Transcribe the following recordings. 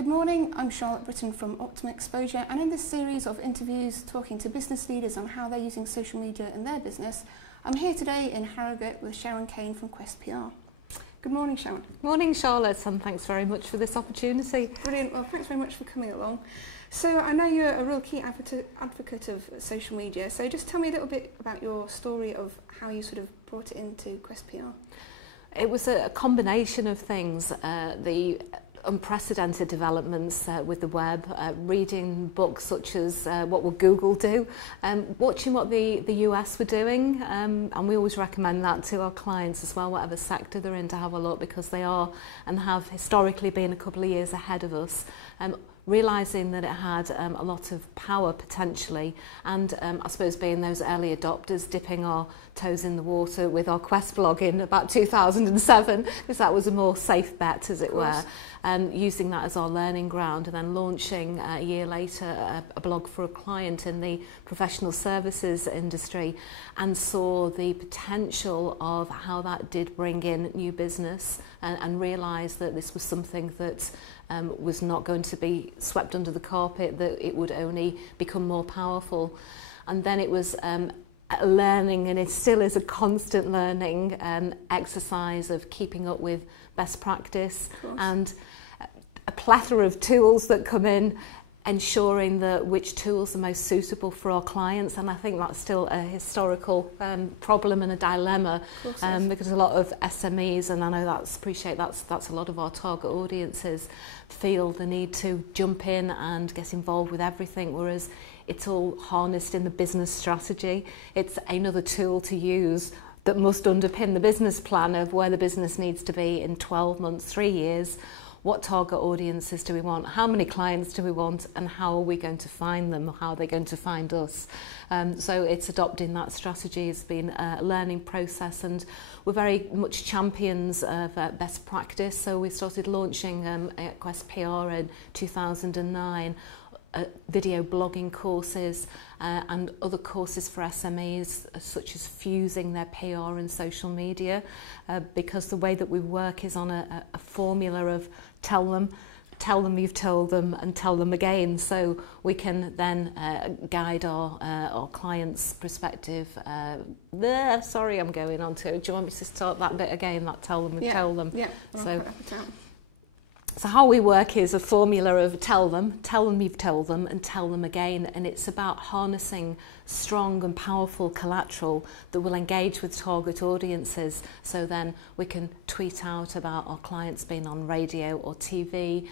Good morning, I'm Charlotte Britton from Optimum Exposure, and in this series of interviews talking to business leaders on how they're using social media in their business, I'm here today in Harrogate with Sharon Cain from Quest PR. Good morning, Sharon. Morning, Charlotte, and thanks very much for this opportunity. Brilliant. Well, thanks very much for coming along. So I know you're a real key advocate of social media, so just tell me a little bit about your story of how you sort of brought it into Quest PR. It was a combination of things. The unprecedented developments with the web, reading books such as What Would Google Do, watching what the US were doing, and we always recommend that to our clients as well, whatever sector they're in, to have a look, because they are and have historically been a couple of years ahead of us. Realising that it had a lot of power potentially, and I suppose being those early adopters, dipping our toes in the water with our Quest blog in about 2007, because that was a more safe bet, as it were, using that as our learning ground, and then launching a year later a blog for a client in the professional services industry, and saw the potential of how that did bring in new business, and realised that this was something that was not going to be swept under the carpet, that it would only become more powerful. And then it was learning, and it still is a constant learning exercise of keeping up with best practice, and a plethora of tools that come in, ensuring that which tools are most suitable for our clients. And I think that's still a historical problem and a dilemma, because a lot of SMEs, and I know that's a lot of our target audiences, feel the need to jump in and get involved with everything, whereas it's all harnessed in the business strategy. It's another tool to use that must underpin the business plan of where the business needs to be in 12 months, 3 years. What target audiences do we want? How many clients do we want? And how are we going to find them? How are they going to find us? So it's adopting that strategy has been a learning process, and we're very much champions of best practice. So we started launching at Quest PR in 2009. Video blogging courses and other courses for SMEs, such as fusing their PR and social media, because the way that we work is on a formula of tell them you've told them, and tell them again, so we can then guide our clients' perspective. Sorry, I'm going on to. Do you want me to start that bit again? That tell them, tell them. Yeah. So how we work is a formula of tell them you've told them, and tell them again. And it's about harnessing strong and powerful collateral that will engage with target audiences. So then we can tweet out about our clients being on radio or TV,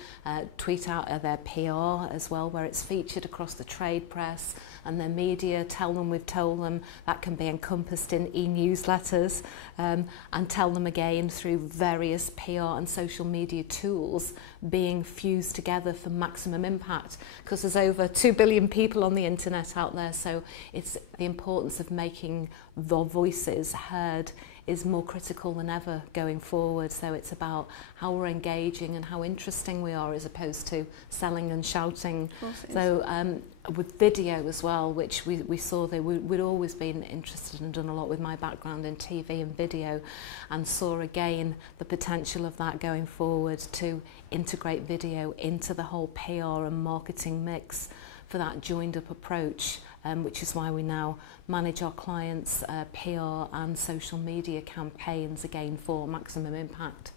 tweet out their PR as well, where it's featured across the trade press and their media. Tell them we've told them, that can be encompassed in e-newsletters, and tell them again through various PR and social media tools being fused together for maximum impact, because there's over 2 billion people on the internet out there, so it's the importance of making their voices heard is more critical than ever going forward. So it's about how we're engaging and how interesting we are, as opposed to selling and shouting. So with video as well, which we saw that we'd always been interested and done a lot with my background in TV and video, and saw again the potential of that going forward to integrate video into the whole PR and marketing mix for that joined up approach, which is why we now manage our clients' PR and social media campaigns again for maximum impact.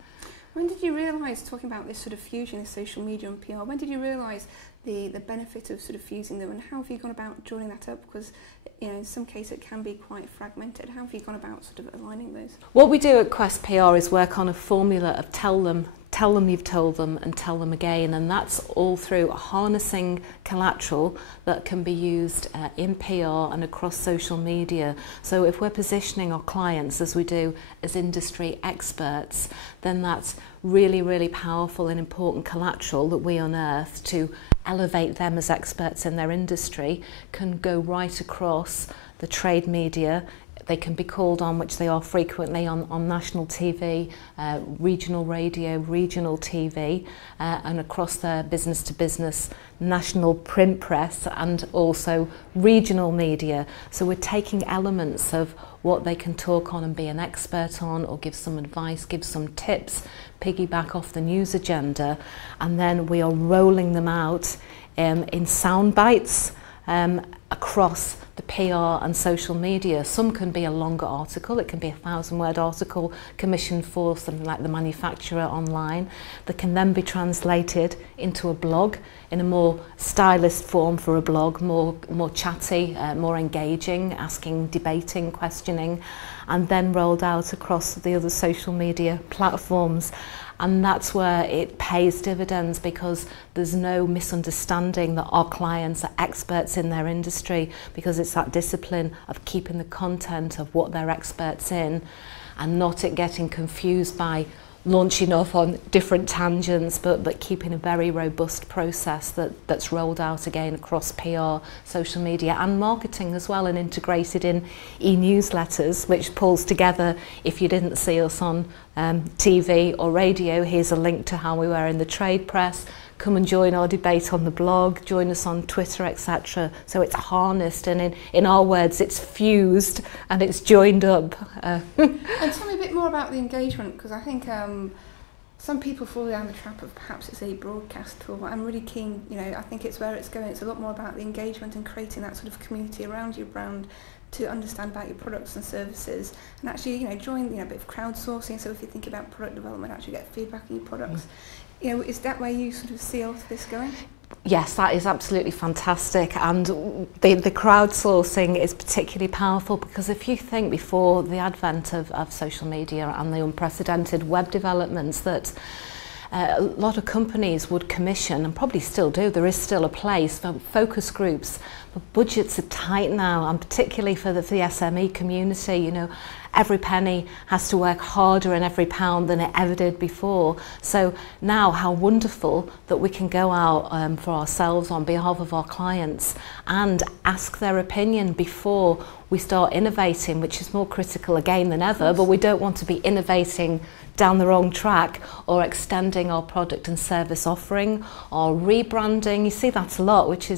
When did you realise, talking about this sort of fusion of social media and PR, when did you realise the benefit of sort of fusing them, and how have you gone about joining that up? Because in some cases it can be quite fragmented. How have you gone about sort of aligning those? What we do at Quest PR is work on a formula of tell them you've told them, and tell them again, and that's all through harnessing collateral that can be used in PR and across social media. So if we're positioning our clients, as we do, as industry experts, then that's really, really powerful and important collateral that we unearth to elevate them as experts in their industry, can go right across the trade media. They can be called on, which they are frequently, on national TV, regional radio, regional TV, and across their business-to-business national print press, and also regional media. So we're taking elements of what they can talk on and be an expert on, or give some advice, give some tips, piggyback off the news agenda, and then we are rolling them out in sound bites across the PR and social media. Some can be a longer article, it can be a 1,000-word article commissioned for something like the manufacturer online, that can then be translated into a blog in a more stylist form for a blog, more chatty, more engaging, asking, debating, questioning, and then rolled out across the other social media platforms. And that's where it pays dividends, because there's no misunderstanding that our clients are experts in their industry, because it's that discipline of keeping the content of what they're experts in and not it getting confused by launching off on different tangents, but keeping a very robust process that's rolled out again across PR, social media and marketing as well, and integrated in e-newsletters, which pulls together, if you didn't see us on TV or radio, here's a link to how we were in the trade press. Come and join our debate on the blog, join us on Twitter, etc. So it's harnessed, and in our words, it's fused and it's joined up. And tell me a bit more about the engagement, because I think some people fall down the trap of perhaps it's a broadcast tool. I'm really keen, I think it's where it's going. It's a lot more about the engagement and creating that sort of community around your brand to understand about your products and services, and actually, join a bit of crowdsourcing. So if you think about product development, actually get feedback on your products. Is that where you sort of see all of this going? Yes, that is absolutely fantastic, and the crowdsourcing is particularly powerful, because if you think before the advent of social media and the unprecedented web developments that a lot of companies would commission, and probably still do, there is still a place for focus groups, but budgets are tight now, and particularly for the SME community, every penny has to work harder in every pound than it ever did before. So now how wonderful that we can go out for ourselves on behalf of our clients and ask their opinion before we start innovating, which is more critical again than ever, but we don't want to be innovating down the wrong track or extending our product and service offering or rebranding. You see that a lot, which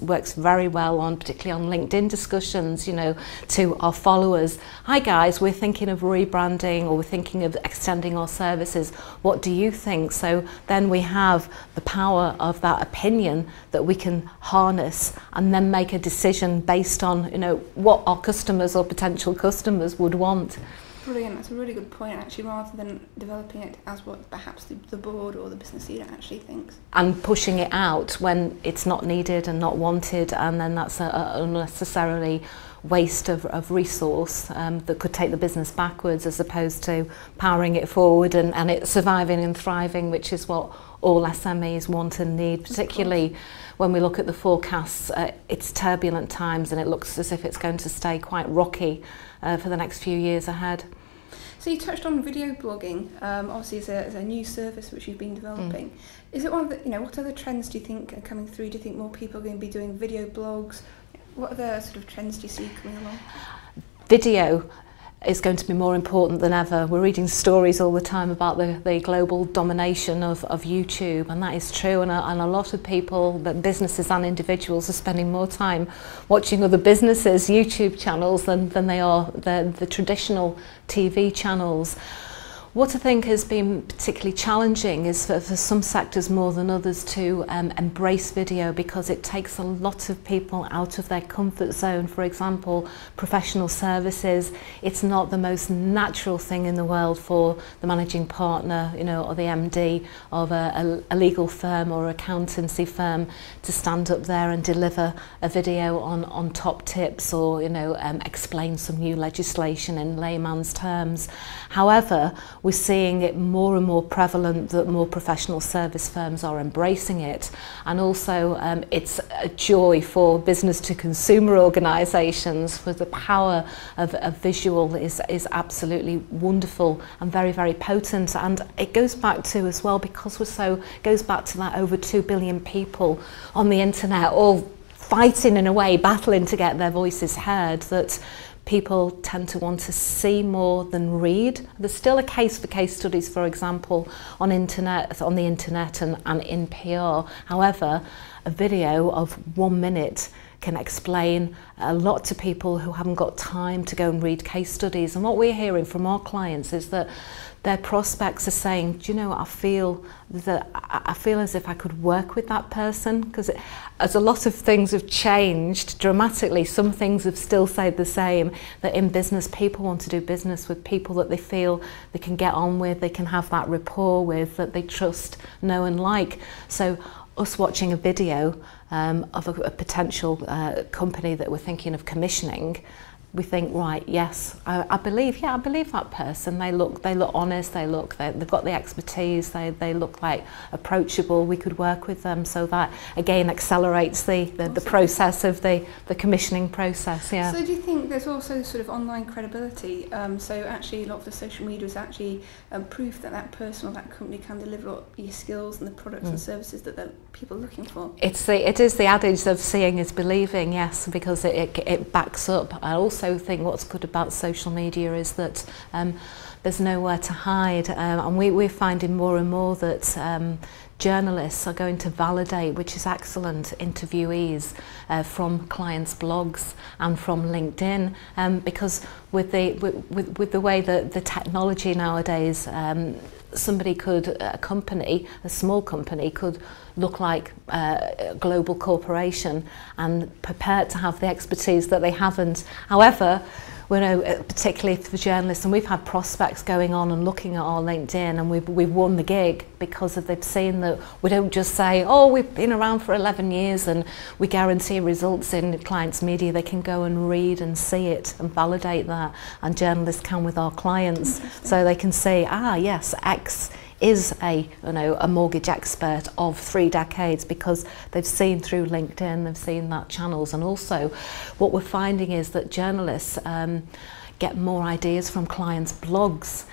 works very well on, particularly on LinkedIn discussions, to our followers. Hi guys, we're thinking of rebranding, or we're thinking of extending our services. What do you think? So then we have the power of that opinion that we can harness and then make a decision based on, what our customers or potential customers would want. Brilliant, that's a really good point, actually, rather than developing it as what perhaps the board or the business leader actually thinks. And pushing it out when it's not needed and not wanted, and then that's an unnecessarily waste of resource that could take the business backwards, as opposed to powering it forward and it surviving and thriving, which is what all SMEs want and need, particularly when we look at the forecasts. It's turbulent times, and it looks as if it's going to stay quite rocky for the next few years ahead. So you touched on video blogging, obviously as a new service which you've been developing. Is it one of the, what other trends do you think are coming through? Do you think more people are going to be doing video blogs? What other sort of trends do you see coming along? Video is going to be more important than ever. We're reading stories all the time about the global domination of YouTube, and that is true, and a lot of people, businesses and individuals, are spending more time watching other businesses' YouTube channels than they are the traditional TV channels. What I think has been particularly challenging is for some sectors more than others to embrace video, because it takes a lot of people out of their comfort zone. For example, professional services, it's not the most natural thing in the world for the managing partner, or the MD of a legal firm or accountancy firm to stand up there and deliver a video on top tips, or explain some new legislation in layman's terms. However, we're seeing it more and more prevalent that more professional service firms are embracing it, and also it's a joy for business to consumer organisations, for the power of visual is absolutely wonderful and very, very potent. And it goes back to as well, because goes back to that over 2 billion people on the internet, all fighting in a way, battling to get their voices heard, that people tend to want to see more than read. There's still a case for case studies, for example, on the internet and in PR. However, a video of 1 minute can explain a lot to people who haven't got time to go and read case studies. And what we're hearing from our clients is that their prospects are saying, do you know what, I feel as if I could work with that person, because as a lot of things have changed dramatically, some things have still stayed the same, that in business people want to do business with people that they feel they can get on with, they can have that rapport with, that they trust, know and like. So us watching a video of a potential company that we're thinking of commissioning, we think, right, yes, I believe that person. They look honest. They've got the expertise. They look like approachable. We could work with them. So that again accelerates the process of the commissioning process. Yeah. So do you think there's also sort of online credibility? So actually, a lot of the social media is actually proof that person or that company can deliver your skills and the products and services that people are looking for. It is the adage of seeing is believing. Yes, because it backs up. I also think what's good about social media is that there's nowhere to hide, and we're finding more and more that journalists are going to validate, which is excellent, interviewees from clients' blogs and from LinkedIn, because with the way that the technology nowadays, a small company could look like a global corporation and prepared to have the expertise that they haven't. However, we know, particularly for journalists, and we've had prospects going on and looking at our LinkedIn, and we've won the gig because they've seen that we don't just say, oh, we've been around for 11 years and we guarantee results in clients' media. They can go and read and see it and validate that, and journalists can with our clients, so they can say, yes, X is a mortgage expert of 3 decades, because they've seen through LinkedIn, they've seen that channels. And also what we're finding is that journalists get more ideas from clients' blogs,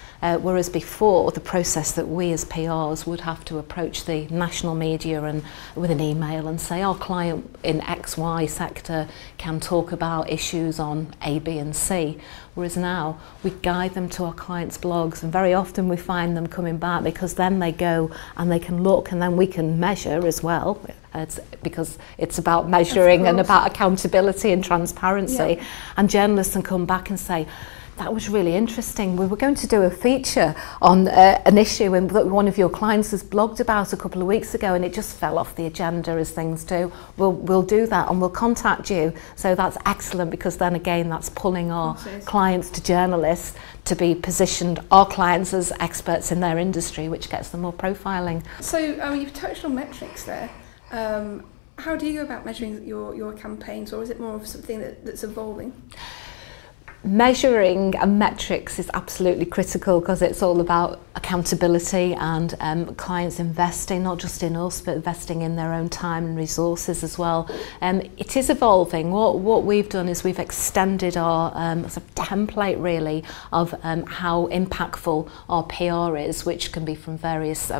whereas before the process that we as PRs would have to approach the national media and with an email and say our client in XY sector can talk about issues on A, B and C, whereas now we guide them to our clients' blogs, and very often we find them coming back because then they go and they can look, and then we can measure as well. Because it's about measuring and about accountability and transparency. Yeah. And journalists can come back and say, that was really interesting. We were going to do a feature on an issue that one of your clients has blogged about a couple of weeks ago, and it just fell off the agenda, as things do. We'll do that and we'll contact you. So that's excellent, because then again that's pulling our clients to journalists to be positioned, our clients as experts in their industry, which gets them more profiling. So you've touched on metrics there. How do you go about measuring your campaigns, or is it more of something that's evolving? Measuring and metrics is absolutely critical, because it's all about accountability and clients investing not just in us but investing in their own time and resources as well. It is evolving. What we've done is we've extended our sort of template really of how impactful our PR is, which can be from various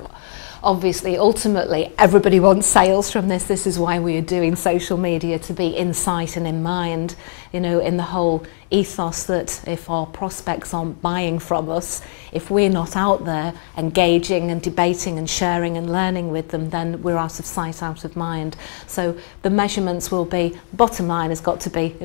obviously, ultimately, everybody wants sales from this. This is why we are doing social media, to be in sight and in mind, in the whole ethos that if our prospects aren't buying from us, if we're not out there engaging and debating and sharing and learning with them, then we're out of sight, out of mind. So the measurements will be, bottom line has got to be,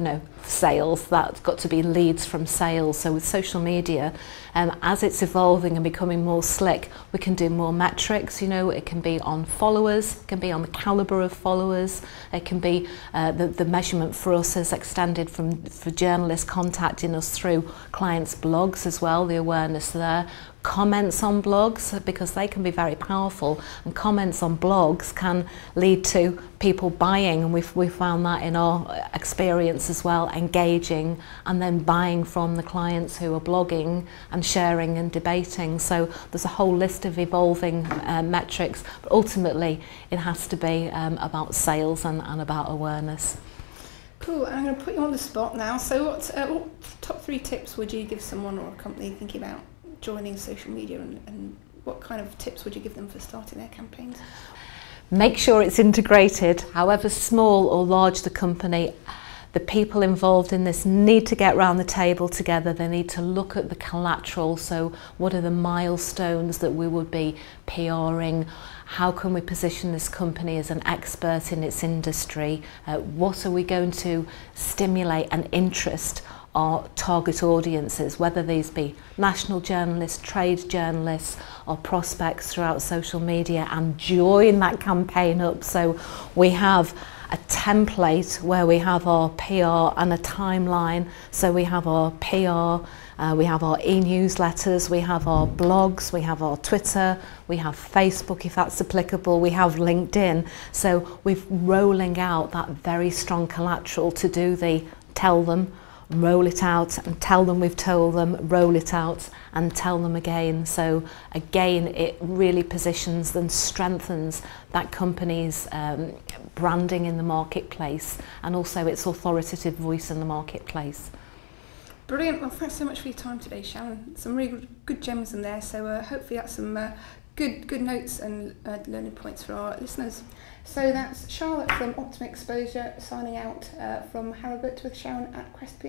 sales. That's got to be leads from sales. So with social media, as it's evolving and becoming more slick, we can do more metrics. It can be on followers, it can be on the caliber of followers, it can be the measurement for us is extended for journalists contacting us through clients' blogs as well, the awareness there. Comments on blogs, because they can be very powerful, and comments on blogs can lead to people buying, and we've found that in our experience as well, engaging and then buying from the clients who are blogging and sharing and debating. So there's a whole list of evolving metrics, but ultimately it has to be about sales and about awareness. Cool, I'm going to put you on the spot now. So what top 3 tips would you give someone or a company thinking about joining social media, and what kind of tips would you give them for starting their campaigns? Make sure it's integrated, however small or large the company. The people involved in this need to get round the table together. They need to look at the collateral. So what are the milestones that we would be PRing? How can we position this company as an expert in its industry? What are we going to stimulate and interest our target audiences, whether these be national journalists, trade journalists, or prospects throughout social media, and join that campaign up. So we have a template where we have our PR and a timeline. So we have our PR, we have our e-newsletters, we have our blogs, we have our Twitter, we have Facebook if that's applicable, we have LinkedIn. So we're rolling out that very strong collateral to do the tell them, roll it out, and tell them we've told them, roll it out and tell them again. So again, it really positions and strengthens that company's branding in the marketplace, and also its authoritative voice in the marketplace. Brilliant. Well, thanks so much for your time today, Sharon. Some really good gems in there, so hopefully that's some good notes and learning points for our listeners. So that's Charlotte from Optimum Exposure signing out from Harrogate with Sharon at Crest PR.